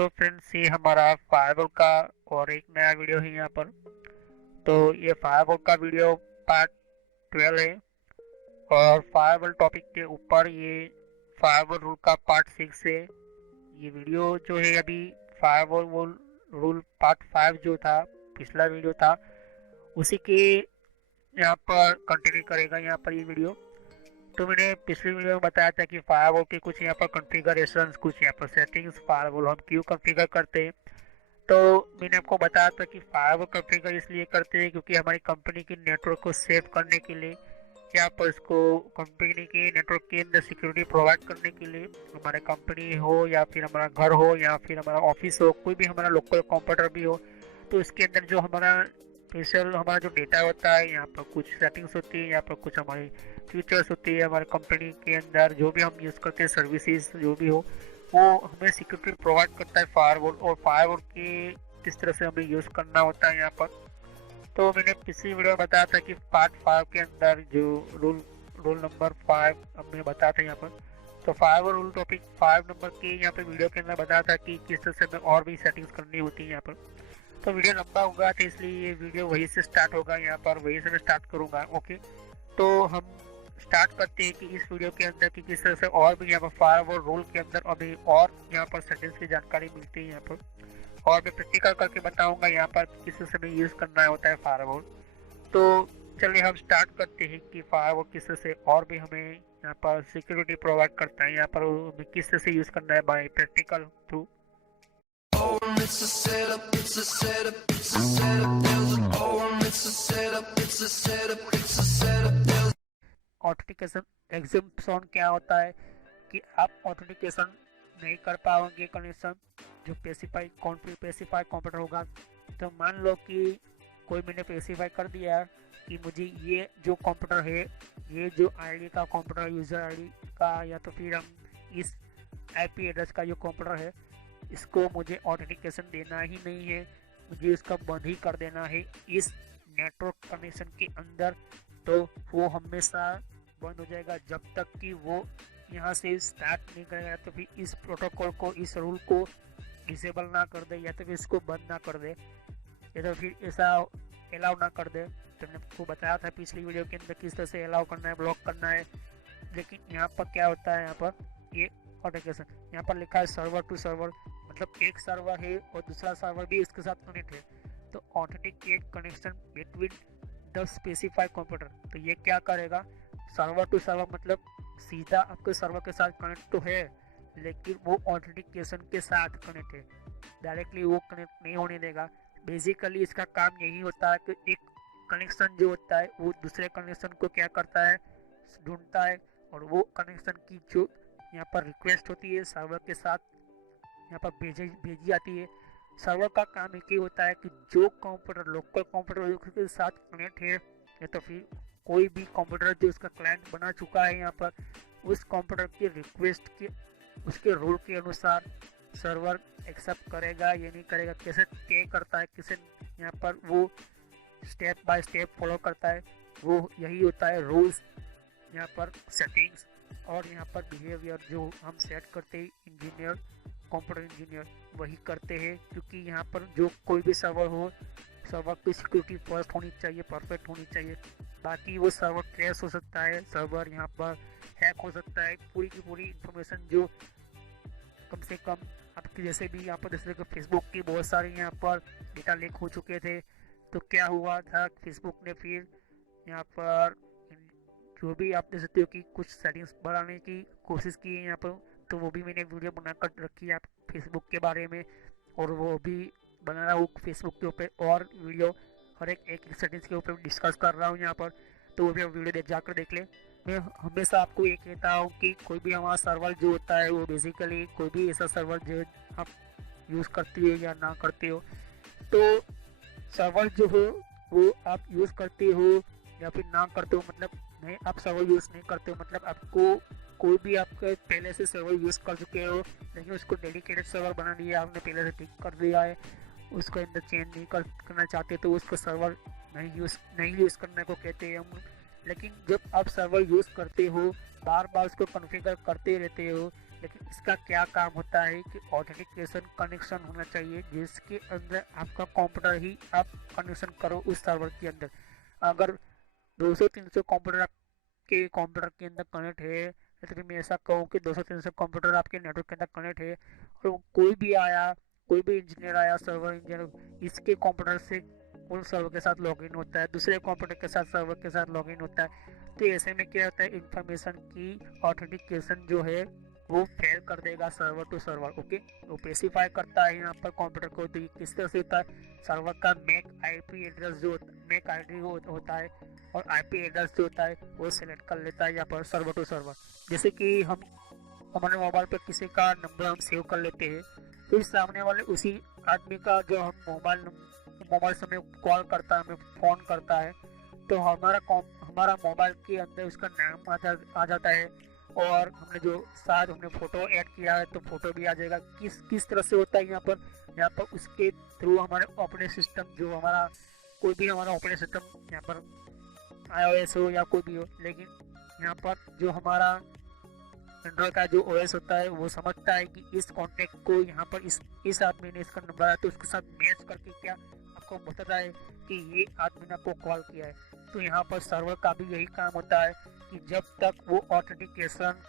तो फ्रेंड्स ये हमारा फायरवॉल का और एक नया वीडियो है यहाँ पर। तो ये फायरवॉल का वीडियो पार्ट 12 है और फायरवॉल टॉपिक के ऊपर ये फायरवॉल रूल का पार्ट 6 है। ये वीडियो जो है अभी फायरवॉल रूल पार्ट 5 जो था, पिछला वीडियो था, उसी के यहाँ पर कंटिन्यू करेगा यहाँ पर ये वीडियो। तो मैंने पिछले वीडियो में बताया था कि फायरवॉल के कुछ यहाँ पर कॉन्फ़िगरेशंस, कुछ यहाँ पर सेटिंग्स, फायरवॉल हम क्यों कॉन्फ़िगर करते हैं। तो मैंने आपको बताया था कि फायरवॉल कॉन्फ़िगर इसलिए करते हैं क्योंकि हमारी कंपनी की नेटवर्क को सेव करने के लिए, यहाँ पर इसको कंपनी के नेटवर्क के अंदर सिक्योरिटी प्रोवाइड करने के लिए, हमारे कंपनी हो या फिर हमारा घर हो या फिर हमारा ऑफिस हो, कोई भी हमारा लोकल कंप्यूटर भी हो, तो इसके अंदर जो हमारा स्पेशल हमारा जो डेटा होता है, यहाँ पर कुछ सेटिंग्स होती है, यहाँ पर कुछ हमारी फीचर्स होती है, हमारे कंपनी के अंदर जो भी हम यूज़ करते हैं सर्विसेज जो भी हो, वो हमें सिक्योरिटी प्रोवाइड करता है फायरवॉल। और फायरवॉल के किस तरह से हमें यूज़ करना होता है यहाँ पर, तो मैंने पिछली वीडियो में बताया था कि पार्ट 5 के अंदर जो रूल नंबर 5 हमने बताया था यहाँ पर। तो फायरवॉल रूल टॉपिक 5 नंबर के यहाँ पे वीडियो के अंदर बताया था कि किस तरह से हमें और भी सेटिंग्स करनी होती है यहाँ पर। तो वीडियो लंबा होगा तो इसलिए ये वीडियो वहीं से स्टार्ट होगा, यहाँ पर वहीं से मैं स्टार्ट करूँगा। ओके, तो हम स्टार्ट करते हैं कि इस वीडियो के अंदर कि किस तरह से और भी यहाँ पर फायरवॉल रूल के अंदर अभी और यहाँ पर सेटिंग्स की जानकारी मिलती है यहाँ पर, और मैं प्रैक्टिकल करके बताऊंगा यहाँ पर किस तरह से हमें यूज़ करना होता है फायरवॉल। तो चलिए हम स्टार्ट करते हैं कि फायरवॉल किस तरह से और भी हमें यहाँ पर सिक्योरिटी प्रोवाइड करता है, यहाँ पर हमें किस तरह से यूज़ करना है by practical through. Authentication exemption क्या होता है कि आप ऑथेंटिकेशन नहीं कर पाओगे कनेक्शन जो स्पेसिफाई कंप्यूटर होगा। तो मान लो कि कोई मैंने स्पेसिफाई कर दिया कि मुझे ये जो कंप्यूटर है, ये जो आईडी का कंप्यूटर, यूज़र आईडी का, या तो फिर हम इस आईपी एड्रेस का जो कंप्यूटर है, इसको मुझे ऑथेंटिकेशन देना ही नहीं है, मुझे इसका बंद ही कर देना है इस नेटवर्क कनेक्शन के अंदर। तो वो हमेशा बंद हो जाएगा जब तक कि वो यहाँ से स्टार्ट नहीं करेगा, तो फिर इस प्रोटोकॉल को, इस रूल को डिसेबल ना कर दे, या तो फिर इसको बंद ना कर दे, या तो फिर ऐसा अलाउ ना कर दे। तो मैंने आपको बताया था पिछली वीडियो के अंदर किस तरह से अलाउ करना है, ब्लॉक करना है। लेकिन यहाँ पर क्या होता है, यहाँ पर ये ऑथेंटिकेशन यहाँ पर लिखा है सर्वर टू सर्वर, मतलब एक सर्वर है और दूसरा सर्वर भी इसके साथ कनेक्ट है। तो authenticate connection between the specified computer, तो ये क्या करेगा, सर्वर टू सर्वर मतलब सीधा आपके सर्वर के साथ कनेक्ट तो है, लेकिन वो ऑथेंटिकेशन के साथ कनेक्ट है, डायरेक्टली वो कनेक्ट नहीं होने देगा। बेसिकली इसका काम यही होता है कि एक कनेक्शन जो होता है वो दूसरे कनेक्शन को क्या करता है, ढूंढता है, और वो कनेक्शन की जो यहाँ पर रिक्वेस्ट होती है सर्वर के साथ यहाँ पर भेजी जाती है। सर्वर का काम एक ही होता है कि जो कंप्यूटर, लोकल कंप्यूटर के साथ कनेक्ट है, या तो फिर कोई भी कंप्यूटर जो उसका क्लाइंट बना चुका है यहाँ पर, उस कंप्यूटर की रिक्वेस्ट के उसके रूल के अनुसार सर्वर एक्सेप्ट करेगा या नहीं करेगा, कैसे तय करता है, कैसे यहाँ पर वो स्टेप बाय स्टेप फॉलो करता है, वो यही होता है रूल्स, यहाँ पर सेटिंग्स और यहाँ पर बिहेवियर जो हम सेट करते हैं इंजीनियर, कंप्यूटर इंजीनियर वही करते हैं। क्योंकि यहाँ पर जो कोई भी सर्वर हो, सर्वर की सिक्योरिटी फर्स्ट होनी चाहिए, परफेक्ट होनी चाहिए। बाकी वो सर्वर क्रैश हो सकता है, सर्वर यहाँ पर हैक हो सकता है, पूरी की पूरी इंफॉर्मेशन जो कम से कम आपकी, जैसे भी यहाँ पर जैसे कि फेसबुक की बहुत सारी यहाँ पर डेटा लीक हो चुके थे। तो क्या हुआ था, फेसबुक ने फिर यहाँ पर जो भी आप देख सकते हो कि कुछ सेटिंग्स बढ़ाने की कोशिश की है यहाँ पर, तो वो भी मैंने वीडियो बनाकर रखी है आप फेसबुक के बारे में, और वो भी बना रहा हूँ फेसबुक के ऊपर, और वीडियो हर एक सेटिंग्स के ऊपर डिस्कस कर रहा हूँ यहाँ पर। तो वो भी वीडियो जाकर देख ले। मैं हमेशा आपको ये कहता हूँ कि कोई भी हमारा सर्वर जो होता है वो बेसिकली कोई भी ऐसा सर्वर जो आप यूज़ करती हो या ना करते हो, तो सर्वर जो हो वो आप यूज़ करते हो या फिर ना करते हो, मतलब नहीं आप सर्वर यूज़ नहीं करते हो, मतलब आपको कोई भी आपके पहले से सर्वर यूज़ कर चुके हो, लेकिन उसको डेडिकेटेड सर्वर बना दिया आपने, पहले से टिक कर दिया है, उसको अंदर चेंज नहीं करना चाहते, तो उसको सर्वर नहीं यूज़ करने को कहते हैं हम। लेकिन जब आप सर्वर यूज़ करते हो, बार बार उसको कॉन्फ़िगर करते रहते हो, लेकिन इसका क्या काम होता है कि ऑथेंटिकेशन कनेक्शन होना चाहिए जिसके अंदर आपका कंप्यूटर ही आप कनेक्शन करो उस सर्वर के अंदर। अगर 200-300 कंप्यूटर आपके कंप्यूटर के अंदर कनेक्ट है, फिर मैं ऐसा कहूँ कि 200-300 कंप्यूटर आपके नेटवर्क के अंदर कनेक्ट है और कोई भी आया, कोई भी इंजीनियर आया, सर्वर इंजीनियर, इसके कंप्यूटर से उन सर्वर के साथ लॉगिन होता है, दूसरे कंप्यूटर के साथ सर्वर के साथ लॉगिन होता है। तो ऐसे में क्या होता है, इंफॉर्मेशन की ऑथेंटिकेशन जो है वो फेल कर देगा सर्वर टू सर्वर। ओके, वो स्पेसिफाई करता है यहाँ पर कंप्यूटर को। तो किस तरह से होता है, सर्वर का मैक आईपी एड्रेस जो मैक आईडी होता है और आईपी एड्रेस जो होता है वो सिलेक्ट कर लेता है यहाँ पर सर्वर टू सर्वर। जैसे कि हम हमारे मोबाइल पर किसी का नंबर हम सेव कर लेते हैं, फिर सामने वाले उसी आदमी का जो हम मोबाइल से हमें कॉल करता है, हमें फ़ोन करता है, तो हमारा मोबाइल के अंदर उसका नाम आ जाता है और हमने जो साथ हमने फ़ोटो ऐड किया है तो फ़ोटो भी आ जाएगा। किस तरह से होता है यहाँ पर उसके थ्रू हमारे ऑपरेटिंग सिस्टम जो हमारा कोई भी हमारा ऑपरेटिंग सिस्टम यहाँ पर iOS हो या कोई भी हो, लेकिन यहाँ पर जो हमारा एंड्रॉयड का जो ओएस होता है वो समझता है कि इस कॉन्टेक्ट को यहाँ पर इस आदमी ने इसका नंबर आया तो उसके साथ मैच करके क्या आपको बताता है कि ये आदमी ने आपको कॉल किया है। तो यहाँ पर सर्वर का भी यही काम होता है कि जब तक वो ऑथेंटिकेशन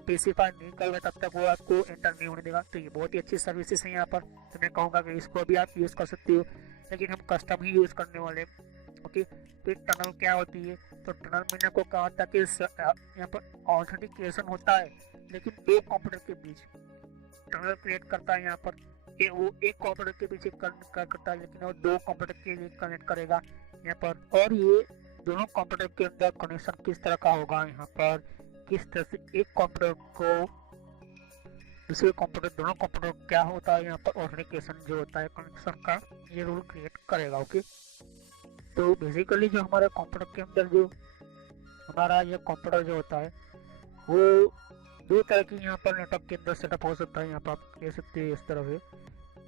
स्पेसिफाई नहीं करेगा तब तक वो आपको एंटर नहीं होने देगा। तो ये बहुत ही अच्छी सर्विसेज है यहाँ पर, तो मैं कहूँगा कि इसको भी आप यूज़ कर सकते हो, लेकिन हम कस्टम ही यूज़ करने वाले हैं। ओके, फिर टनल क्या होती है, तो टनल मैंने को कहा था कि यहाँ पर ऑथेंटिकेशन होता है लेकिन दो कंप्यूटर के बीच टनल क्रिएट करता है। यहाँ पर वो एक कंप्यूटर के पीछे करता है, लेकिन वो दो कंप्यूटर के लिए कनेक्ट करेगा यहाँ पर। और ये दोनों कंप्यूटर के अंदर कनेक्शन किस तरह का होगा, यहाँ पर किस तरह से एक कंप्यूटर को दूसरे कंप्यूटर, दोनों कंप्यूटर क्या होता है यहाँ पर ऑथेंटिकेशन जो होता है कनेक्शन का, ये रूल क्रिएट करेगा। ओके, तो बेसिकली जो हमारे कंप्यूटर के अंदर जो हमारा ये कंप्यूटर जो होता है वो दो तरह की यहाँ पर नेटवर्क के अंदर सेटअप हो सकता है। यहाँ पर आप कह सकते हैं इस तरह है,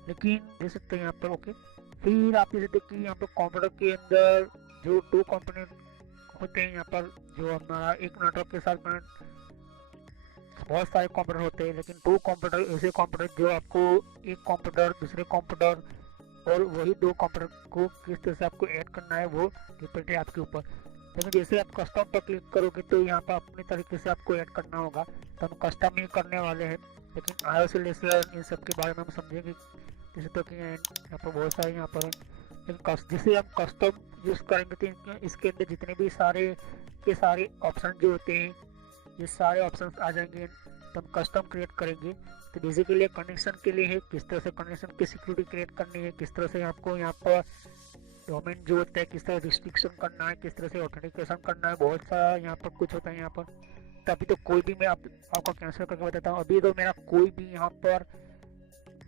लेकिन दे सकते हैं यहाँ पर। ओके, फिर आप ये देखिए कि यहाँ पर कंप्यूटर के अंदर जो दो कंपोनेंट होते हैं यहाँ पर, जो हमारा एक नेटवर्क के साथ कनेक्ट बहुत सारे कंप्यूटर होते हैं, लेकिन दो कंप्यूटर ऐसे कंप्यूटर जो आपको एक कंप्यूटर दूसरे कंप्यूटर और वही दो कंप्यूटर को किस तरह से आपको ऐड करना है वो डिपेंड है आपके ऊपर। लेकिन जैसे आप कस्टम पर क्लिक करोगे तो यहाँ पर अपने तरीके से आपको ऐड करना होगा, तो हम कस्टम ही करने वाले हैं। लेकिन iOS लेकर इन सब के बारे में हम समझेंगे, जैसे तो कि यहाँ पर बहुत सारे यहाँ पर लेकिन जैसे हम कस्टम यूज़ करेंगे तो इसके अंदर जितने भी सारे के सारे ऑप्शन जो होते हैं ये सारे ऑप्शंस आ जाएंगे, तो हम कस्टम क्रिएट करेंगे। तो बेसिकली कनेक्शन के लिए है, किस तरह से कनेक्शन की सिक्योरिटी क्रिएट करनी है, किस तरह से आपको यहाँ पर डोमेन जो होता है किस तरह रिस्ट्रिक्शन करना है, किस तरह से ऑथेंटिकेशन करना है, बहुत सारा यहाँ पर कुछ होता है यहाँ पर। तो अभी तो कोई भी मैं आपको कैंसिल करके बताता हूँ। अभी तो मेरा कोई भी यहाँ पर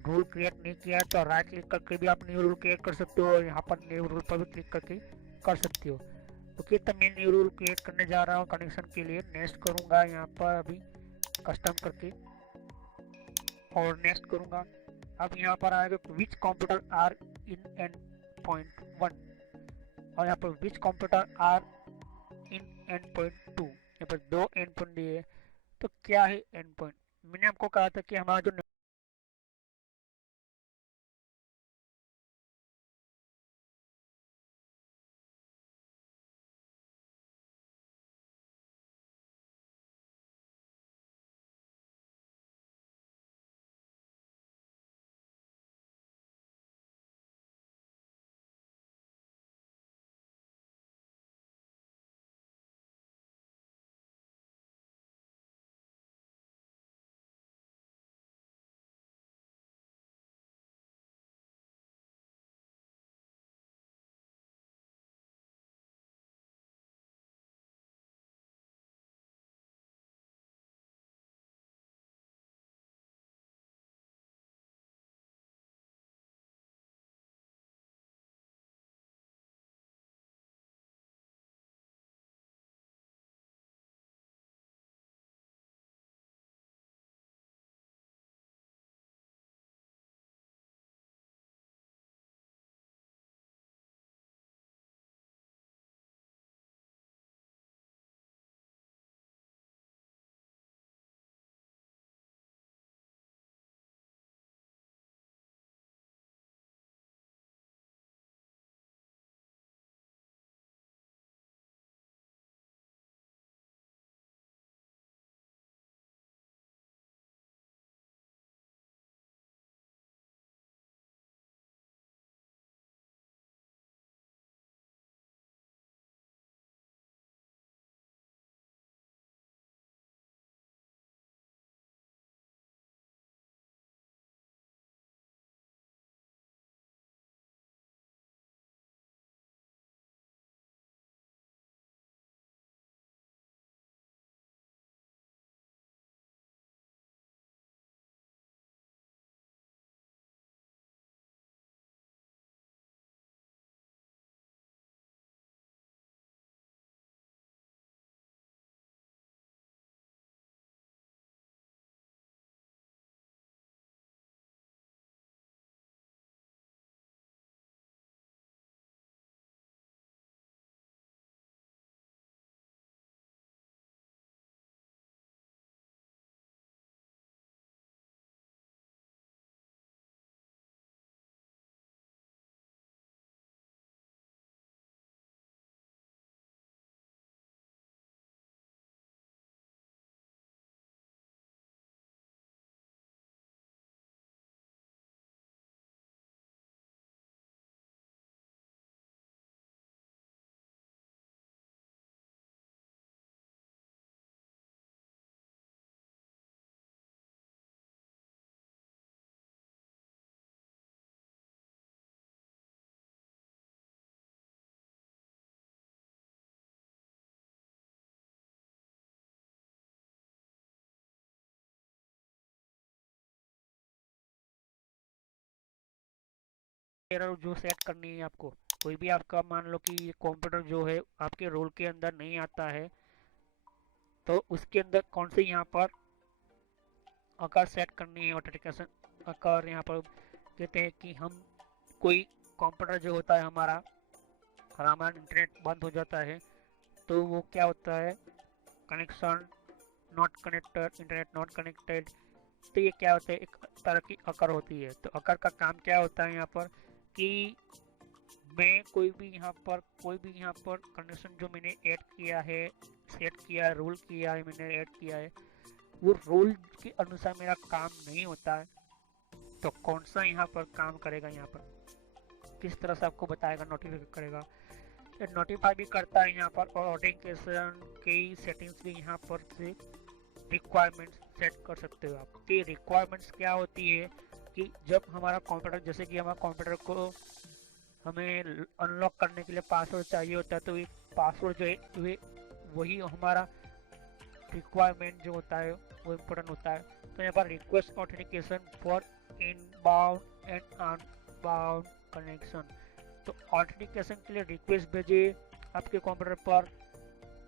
रूल क्रिएट नहीं किया है, तो राइट क्लिक करके भी आप न्यू रूल क्रिएट कर सकते हो और यहाँ पर न्यू रूल पर भी क्लिक करके कर सकते हो। ओके, तो मैं न्यू रूल क्रिएट करने जा रहा हूँ कनेक्शन के लिए, नेक्स्ट करूँगा यहाँ पर अभी कस्टम करके और नेक्स्ट करूँगा। अब यहाँ पर आएगा which computer are in end point 1 और यहाँ पर which computer are in end point 2, यहाँ पर दो एंड पॉइंट दिए। तो क्या है एंड पॉइंट, मैंने आपको कहा था कि हमारा जो एरर जो सेट करनी है आपको, कोई भी आपका मान लो कि ये कंप्यूटर जो है आपके रोल के अंदर नहीं आता है, तो उसके अंदर कौन से यहाँ पर आकार सेट करनी है ऑथेंटिकेशन आकार। यहाँ पर कहते हैं कि हम कोई कंप्यूटर जो होता है हमारा, और हमारा इंटरनेट बंद हो जाता है, तो वो क्या होता है, connection not connected, internet not connected. तो ये क्या होता है, एक तरह की अकर होती है। तो अकर का काम क्या होता है यहाँ पर कि मैं कोई भी यहाँ पर कंडीशन जो मैंने ऐड किया है, सेट किया है, रूल किया है, मैंने ऐड किया है, वो रूल के अनुसार मेरा काम नहीं होता है, तो कौन सा यहाँ पर काम करेगा, यहाँ पर किस तरह से आपको बताएगा, नोटिफाई करेगा। नोटिफाई भी करता है यहाँ पर, और ऑथेंटिकेशन की सेटिंग्स भी यहाँ पर से रिक्वायरमेंट्स सेट कर सकते हो आप। कि रिक्वायरमेंट्स क्या होती है कि जब हमारा कंप्यूटर, जैसे कि हमारा कंप्यूटर को हमें अनलॉक करने के लिए पासवर्ड चाहिए होता है, तो ये पासवर्ड जो है वही हमारा रिक्वायरमेंट जो होता है वो इम्पोर्टेंट होता है। तो यहाँ पर request authentication for inbound and outbound connection, तो ऑथेंटिकेशन के लिए रिक्वेस्ट भेजे आपके कंप्यूटर पर,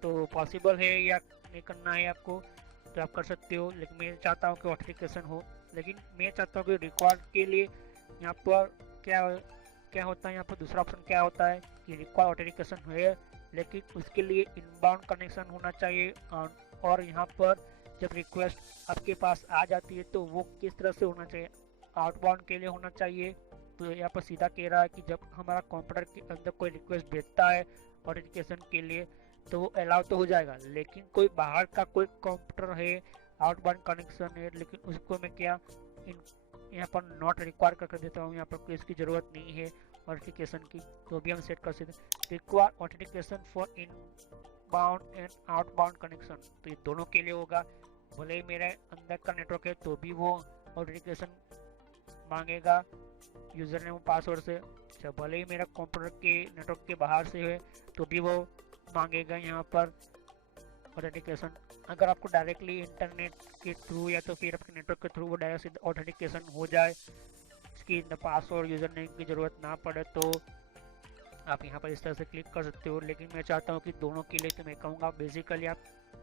तो पॉसिबल है या नहीं करना है आपको, तो आप कर सकते हो। लेकिन मैं चाहता हूँ कि ऑथेंटिकेशन हो, लेकिन मैं चाहता हूँ कि रिकॉर्ड के लिए यहाँ पर क्या होता है, यहाँ पर दूसरा ऑप्शन क्या होता है कि रिक्वायर्ड ऑथेंटिकेशन है, लेकिन उसके लिए इनबाउंड कनेक्शन होना चाहिए। और यहाँ पर जब रिक्वेस्ट आपके पास आ जाती है तो वो किस तरह से होना चाहिए, आउटबाउंड के लिए होना चाहिए। तो यहाँ पर सीधा कह रहा है कि जब हमारा कंप्यूटर के अंदर कोई रिक्वेस्ट भेजता है ऑथेंटिकेशन के लिए, तो वो अलाउ तो हो जाएगा। लेकिन कोई बाहर का कोई कंप्यूटर है, आउटबाउंड कनेक्शन है, लेकिन उसको मैं क्या यहाँ पर नॉट रिक्वायर करके देता हूँ, यहाँ पर कोई इसकी ज़रूरत नहीं है ऑथेंटिकेशन की, तो भी हम सेट कर सकते हैं require authentication for inbound and outbound connection. तो ये दोनों के लिए होगा, भले ही मेरे अंदर का नेटवर्क है तो भी वो ऑथेंटिकेशन मांगेगा यूज़र नेम पासवर्ड से, भले ही मेरा कंप्यूटर के नेटवर्क के बाहर से है तो भी वो मांगेगा यहाँ पर ऑथेंटिकेशन। अगर आपको डायरेक्टली इंटरनेट के थ्रू या तो फिर आपके नेटवर्क के थ्रू वो डायरेक्ट ऑथेंटिकेशन हो जाए, इसकी पासवर्ड यूज़र नेम की ज़रूरत ना पड़े, तो आप यहाँ पर इस तरह से क्लिक कर सकते हो। लेकिन मैं चाहता हूँ कि दोनों के लिए तो मैं कहूँगा बेसिकली आप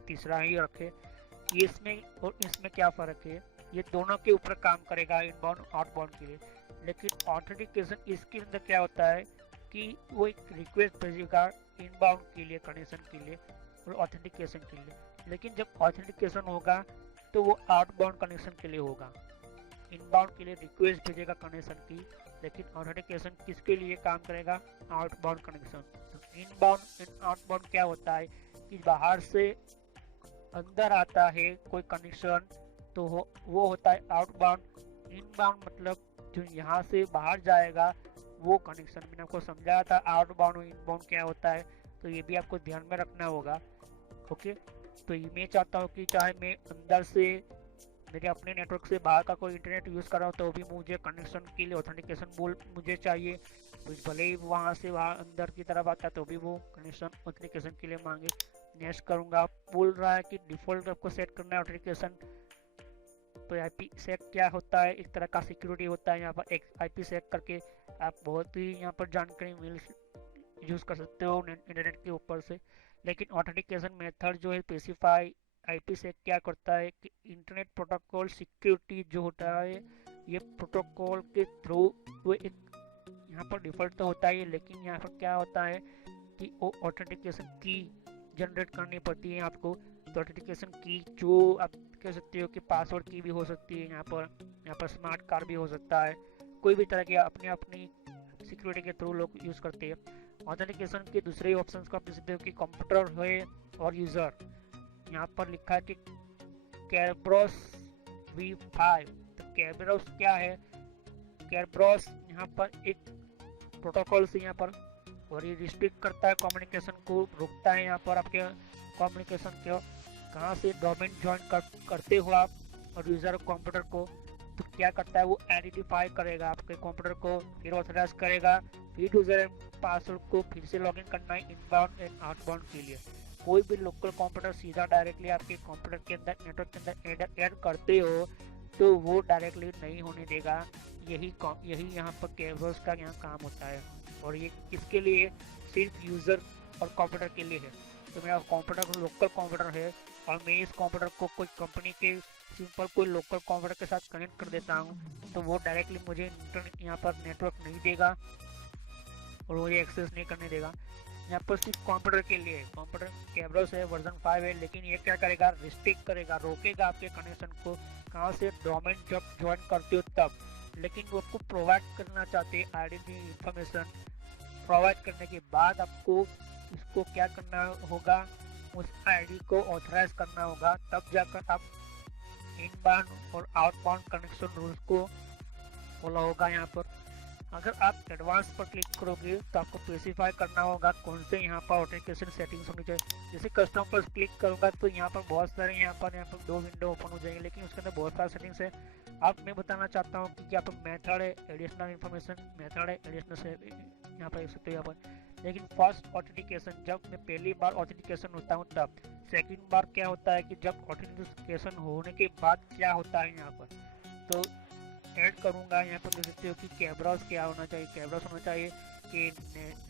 तीसरा ही रखें। ये इसमें और इसमें क्या फ़र्क है, ये दोनों के ऊपर काम करेगा इनबाउंड आउटबाउंड के लिए। लेकिन ऑथेंटिकेशन इसके अंदर क्या होता है कि वो एक रिक्वेस्ट भेजेगा इनबाउंड के लिए, कनेक्शन के लिए और ऑथेंटिकेशन के लिए। लेकिन जब ऑथेंटिकेशन होगा तो वो आउटबाउंड कनेक्शन के लिए होगा, इनबाउंड के लिए रिक्वेस्ट भेजेगा कनेक्शन की, लेकिन ऑथेंटिकेशन किसके लिए काम करेगा, आउटबाउंड कनेक्शन। तो इनबाउंड एंड आउटबाउंड क्या होता है कि बाहर से अंदर आता है कोई कनेक्शन, तो वो होता है आउटबाउंड। इनबाउंड मतलब जो यहाँ से बाहर जाएगा वो कनेक्शन। मैंने आपको समझाया था आउटबाउंड और इनबाउंड क्या होता है, तो ये भी आपको ध्यान में रखना होगा। ओके, तो ये मैं चाहता हूँ कि चाहे मैं अंदर से मेरे अपने नेटवर्क से बाहर का कोई इंटरनेट यूज़ कर रहा हूँ, तो भी मुझे कनेक्शन के लिए ऑथेंटिकेशन मुझे चाहिए। तो भले ही वहाँ से वहाँ अंदर की तरफ आता है तो भी वो कनेक्शन ऑथेंटिकेशन के लिए मांगे। नेक्स्ट करूँगा, बोल रहा है कि डिफ़ॉल्ट आपको सेट करना है ऑथेंटिकेशन। तो आईपी सेक क्या होता है, एक तरह का सिक्योरिटी होता है। यहाँ पर एक आईपी सेक करके आप बहुत ही यहाँ पर जानकारी यूज़ कर सकते हो इंटरनेट के ऊपर से। लेकिन ऑथेंटिकेशन मेथड जो है स्पेसिफाई आईपी सेक क्या करता है कि इंटरनेट प्रोटोकॉल सिक्योरिटी जो होता है, ये प्रोटोकॉल के थ्रू वो एक यहाँ पर डिफ़ॉल्ट तो होता है, लेकिन यहाँ पर क्या होता है कि वो ऑथेंटिकेशन की जनरेट करनी पड़ती है आपको। तो ऑथेंटिकेशन की जो आप कह सकते हो कि पासवर्ड की भी हो सकती है, यहाँ पर स्मार्ट कार्ड भी हो सकता है, कोई भी तरह की अपनी सिक्योरिटी के थ्रू लोग यूज़ करते हैं। ऑथेंटिकेशन के दूसरे ऑप्शंस को आप देख सकते हो कि कंप्यूटर है और यूज़र। यहाँ पर लिखा है कि कैरब्रोस V5। तो कैरब्रोस क्या है, कैरब्रोस यहाँ पर एक प्रोटोकॉल से यहाँ पर, और ये रिस्ट्रिक्ट करता है कम्युनिकेशन को, रोकता है यहाँ पर आपके कम्युनिकेशन को। कहाँ से डोमेन ज्वाइन करते हो आप और यूज़र कंप्यूटर को, तो क्या करता है वो आइडेंटिफाई करेगा आपके कंप्यूटर को, फिर ऑथराइज करेगा, फिर यूज़र पासवर्ड को फिर से लॉगिन करना है इनबाउंड एंड आउटबाउंड के लिए। कोई भी लोकल कंप्यूटर सीधा डायरेक्टली आपके कंप्यूटर के अंदर नेटवर्क के अंदर ऐड करते हो तो वो डायरेक्टली नहीं होने देगा। यही यहाँ पर केबल्स का यहाँ काम होता है, और ये किसके लिए, सिर्फ यूज़र और कंप्यूटर के लिए है। तो मेरा कंप्यूटर लोकल कंप्यूटर है और मैं इस कंप्यूटर को कोई कंपनी के सिंपल कोई लोकल कंप्यूटर के साथ कनेक्ट कर देता हूँ, तो वो डायरेक्टली मुझे इंटरनेट यहाँ पर नेटवर्क नहीं देगा और मुझे एक्सेस नहीं करने देगा। यहाँ पर सिर्फ कंप्यूटर के लिए कंप्यूटर केबल्स है, वर्जन 5 है, लेकिन ये क्या करेगा, रिस्ट्रिक्ट करेगा, रोकेगा आपके कनेक्शन को। कहाँ से, डोमेन जब ज्वाइन करते हो तब। लेकिन वो आपको प्रोवाइड करना चाहते हैं आईडी इंफॉर्मेशन। प्रोवाइड करने के बाद आपको इसको क्या करना होगा, उस आईडी को ऑथराइज करना होगा, तब जाकर आप इनबाउंड और आउटबाउंड कनेक्शन रूल्स को फॉलो होगा। यहाँ पर अगर आप एडवांस पर क्लिक करोगे तो आपको स्पेसिफाई करना होगा कौन से यहाँ पर ऑथेंटिकेशन सेटिंग्स होनी चाहिए। जैसे कस्टम पर क्लिक करूँगा तो यहाँ पर बहुत सारे यहाँ पर 2 विंडो ओपन हो जाएंगे, लेकिन उसके अंदर बहुत सारे सेटिंग्स है। अब मैं बताना चाहता हूँ कि यहाँ पर मेथड है, एडिशनल इन्फॉर्मेशन मेथड है, एडिशनल से यहाँ पर देख सकते हो यहाँ पर। लेकिन फर्स्ट ऑथेंटिकेशन, जब मैं पहली बार ऑथेंटिकेशन होता हूँ तब। सेकंड बार क्या होता है कि जब ऑथेंटिकेशन होने के बाद क्या होता है यहाँ पर, तो ऐड करूँगा। यहाँ पर देख सकते हो कि कैमरास क्या होना चाहिए, कैमरास होना चाहिए कि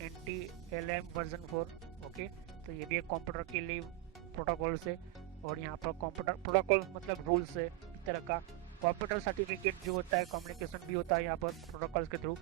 NTLM वर्जन 4। ओके, तो ये भी एक कंप्यूटर के लिए प्रोटोकॉल से, और यहाँ पर कंप्यूटर प्रोटोकॉल मतलब रूल्स है इस तरह का। कंप्यूटर सर्टिफिकेट जो होता है, कम्युनिकेशन भी होता है यहाँ पर प्रोटोकॉल्स के थ्रू।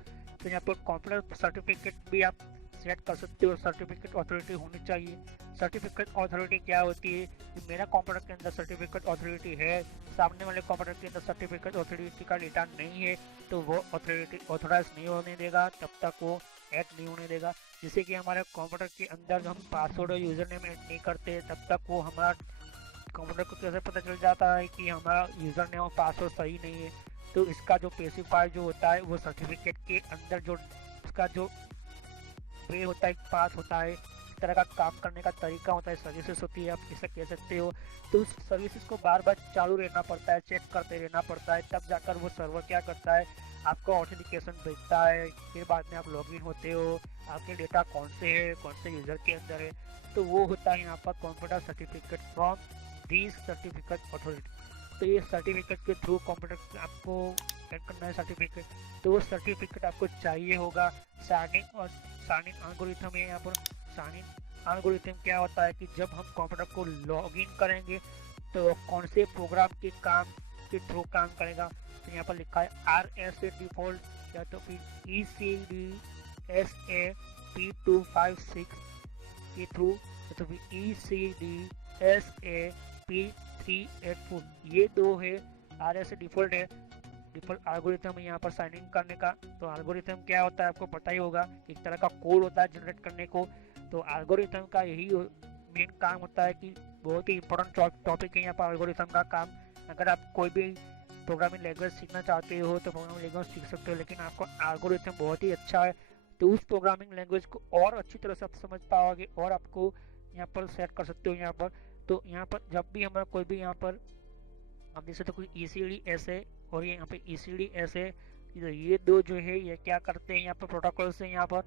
तो यहाँ पर कंप्यूटर सर्टिफिकेट भी आप सेट कर सकते हो, सर्टिफिकेट अथॉरिटी होनी चाहिए। सर्टिफिकेट अथॉरिटी क्या होती है कि मेरा कंप्यूटर के अंदर सर्टिफिकेट अथॉरिटी है, सामने वाले कंप्यूटर के अंदर सर्टिफिकेट अथॉरिटी का डेटा नहीं है, तो वो अथॉरिटी ऑथराइज नहीं होने देगा, तब तक वो ऐड नहीं होने देगा। जैसे कि हमारे कंप्यूटर के अंदर हम पासवर्ड और यूजर नेम ऐड नहीं करते, तब तक वो हमारा कंप्यूटर को कैसे पता चल जाता है कि हमारा यूजर नेम और पासवर्ड सही नहीं है। तो इसका जो स्पेसिफाई जो होता है वो सर्टिफिकेट के अंदर जो उसका जो वे होता है, पास होता है, इस तरह का काम करने का तरीका होता है, सर्विसेज होती है, आप इसे कह सकते हो। तो उस सर्विसेज को बार बार चालू रहना पड़ता है, चेक करते रहना पड़ता है, तब जाकर वो सर्वर क्या करता है, आपको ऑथेंटिकेशन भेजता है। फिर बाद में आप लॉगिन होते हो, आपके डेटा कौन से है, कौन से यूजर के अंदर है, तो वो होता है यहाँ पर computer certificate from this certificate authority. तो ये सर्टिफिकेट के थ्रू कंप्यूटर आपको ऐड करना है सर्टिफिकेट, तो वो सर्टिफिकेट आपको चाहिए होगा। साइनिंग और साइनिंग एल्गोरिथम है यहाँ पर। साइनिंग एल्गोरिथम क्या होता है कि जब हम कंप्यूटर को लॉगिन करेंगे तो कौन से प्रोग्राम के काम के थ्रू काम करेगा। तो यहाँ पर लिखा है RSA डिफॉल्ट या तो फिर ECDSA P256 के थ्रू, या तो फिर ECDSA P384। ये दो है, RSA डिफॉल्ट है, डिफॉल्ट एल्गोरिथम है यहाँ पर साइन इन करने का। तो एल्गोरिथम क्या होता है आपको पता ही होगा, एक तरह का कोड होता है जनरेट करने को। तो एल्गोरिथम का यही मेन काम होता है कि बहुत ही इंपॉर्टेंट टॉपिक है यहाँ पर एल्गोरिथम का काम। अगर आप कोई भी प्रोग्रामिंग लैंग्वेज सीखना चाहते हो तो प्रोग्रामिंग लैंग्वेज सीख सकते हो, लेकिन आपको एल्गोरिथम बहुत ही अच्छा है तो उस प्रोग्रामिंग लैंग्वेज को और अच्छी तरह से आप समझ पाओगे और आपको यहाँ पर सेट कर सकते हो यहाँ पर। तो यहाँ पर जब भी हमारा कोई भी यहाँ पर आप देख सकते हो कोई ECDSA और ये यहाँ पे ECDSA, ये दो जो है ये क्या करते हैं यहाँ पर प्रोटोकॉल से यहाँ पर।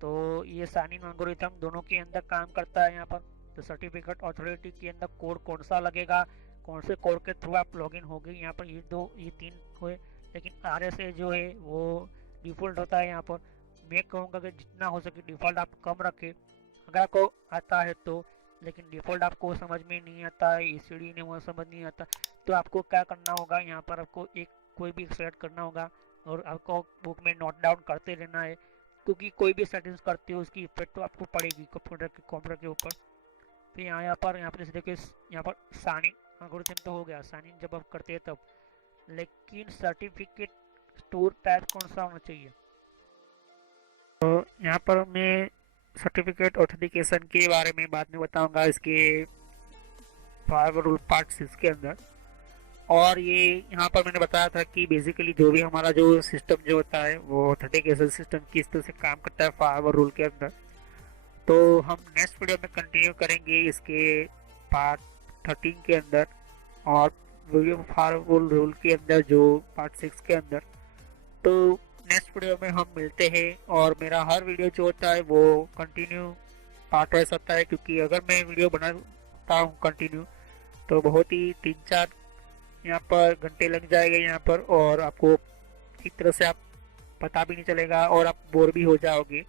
तो ये साइन इन एल्गोरिथम दोनों के अंदर काम करता है यहाँ पर। तो सर्टिफिकेट अथॉरिटी के अंदर कोड कौन सा लगेगा, कौन से कोड के थ्रू आप लॉगिन होगी, यहाँ पर ये तीन हुए। लेकिन RSA जो है वो डिफ़ॉल्ट होता है यहाँ पर। मैं कहूँगा कि जितना हो सके डिफ़ॉल्ट आप कम रखें अगर आपको आता है तो, लेकिन डिफ़ॉल्ट आपको समझ में नहीं आता है, ECD ने वो समझ नहीं आता, तो आपको क्या करना होगा, यहाँ पर आपको एक कोई भी सेलेक्ट करना होगा और आपको बुक में नोट डाउन करते रहना है, क्योंकि कोई भी सेटिंग्स करते हो उसकी इफेक्ट तो आपको पड़ेगी कंप्यूटर के ऊपर। तो यहाँ पर जैसे देखिए यहाँ पर साइन इन एल्गोरिथम तो हो गया, साइन इन जब आप करते हैं तब। लेकिन सर्टिफिकेट स्टोर टाइप कौन सा होना चाहिए, तो यहाँ पर मैं सर्टिफिकेट ऑथेंटिकेशन के बारे में बाद में बताऊंगा इसके फायरवॉल रूल पार्ट 6 के अंदर। और ये यहाँ पर मैंने बताया था कि बेसिकली जो भी हमारा जो सिस्टम जो होता है वो ऑथेंटिकेशन सिस्टम किस तरह से काम करता है फायरवॉल रूल के अंदर। तो हम नेक्स्ट वीडियो में कंटिन्यू करेंगे इसके पार्ट 13 के अंदर और वीडियो फायरवॉल रूल के अंदर जो पार्ट 6 के अंदर। तो नेक्स्ट वीडियो में हम मिलते हैं और मेरा हर वीडियो जो होता है वो कंटिन्यू पार्ट वाइज होता है, क्योंकि अगर मैं वीडियो बनाता हूँ कंटिन्यू तो बहुत ही 3-4 यहाँ पर घंटे लग जाएंगे यहाँ पर, और आपको एक तरह से आप पता भी नहीं चलेगा और आप बोर भी हो जाओगे।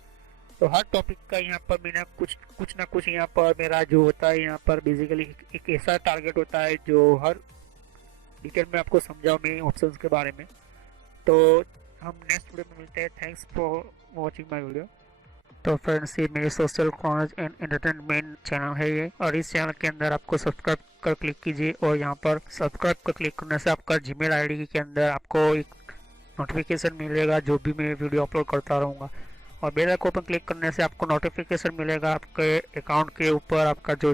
तो हर टॉपिक का यहाँ पर मैंने कुछ ना कुछ यहाँ पर मेरा जो होता है यहाँ पर बेसिकली एक ऐसा टारगेट होता है जो हर डिटेल में आपको समझाऊँ मैं ऑप्शंस के बारे में। तो हम नेक्स्ट वीडियो में मिलते हैं। Thanks for watching my video. तो फ्रेंड्स, ये मेरे social knowledge and entertainment channel है ये, और इस चैनल के अंदर आपको सब्सक्राइब कर क्लिक कीजिए, और यहाँ पर सब्सक्राइब कर क्लिक करने से आपका जीमेल आईडी के अंदर आपको एक नोटिफिकेशन मिलेगा जो भी मैं वीडियो अपलोड करता रहूँगा, और बेल आइकन पर क्लिक करने से आपको नोटिफिकेशन मिलेगा आपके अकाउंट के ऊपर। आपका जो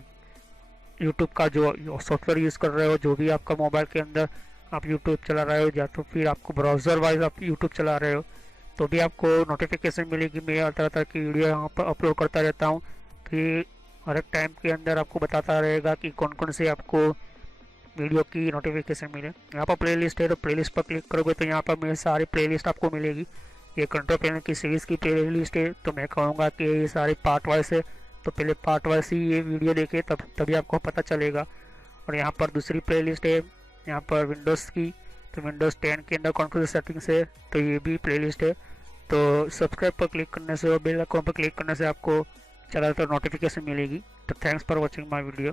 यूट्यूब का जो सॉफ्टवेयर यूज़ कर रहे हो, जो भी आपका मोबाइल के अंदर आप यूट्यूब चला रहे हो या तो फिर आपको ब्राउज़र वाइज आप यूट्यूब चला रहे हो, तो भी आपको नोटिफिकेशन मिलेगी। मैं तरह तरह की वीडियो यहाँ पर अपलोड करता रहता हूँ, कि हर एक टाइम के अंदर आपको बताता रहेगा कि कौन कौन से आपको वीडियो की नोटिफिकेशन मिले। यहाँ पर प्लेलिस्ट है, तो प्लेलिस्ट पर क्लिक करोगे तो यहाँ पर मेरी सारी प्लेलिस्ट आपको मिलेगी। ये कंट्रोल पैनल की सीरीज़ की प्लेलिस्ट है, तो मैं कहूँगा कि ये सारी पार्ट वाइज है, तो पहले पार्ट वाइज ही ये वीडियो देखे तभी आपको पता चलेगा। और यहाँ पर दूसरी प्लेलिस्ट है यहाँ पर विंडोज़ की, तो विंडोज़ 10 के अंदर कौन कौन सी सेटिंग्स है, तो ये भी प्लेलिस्ट है। तो सब्सक्राइब पर क्लिक करने से और बेल आइकन पर क्लिक करने से आपको ज़्यादातर नोटिफिकेशन मिलेगी। तो thanks for watching my video.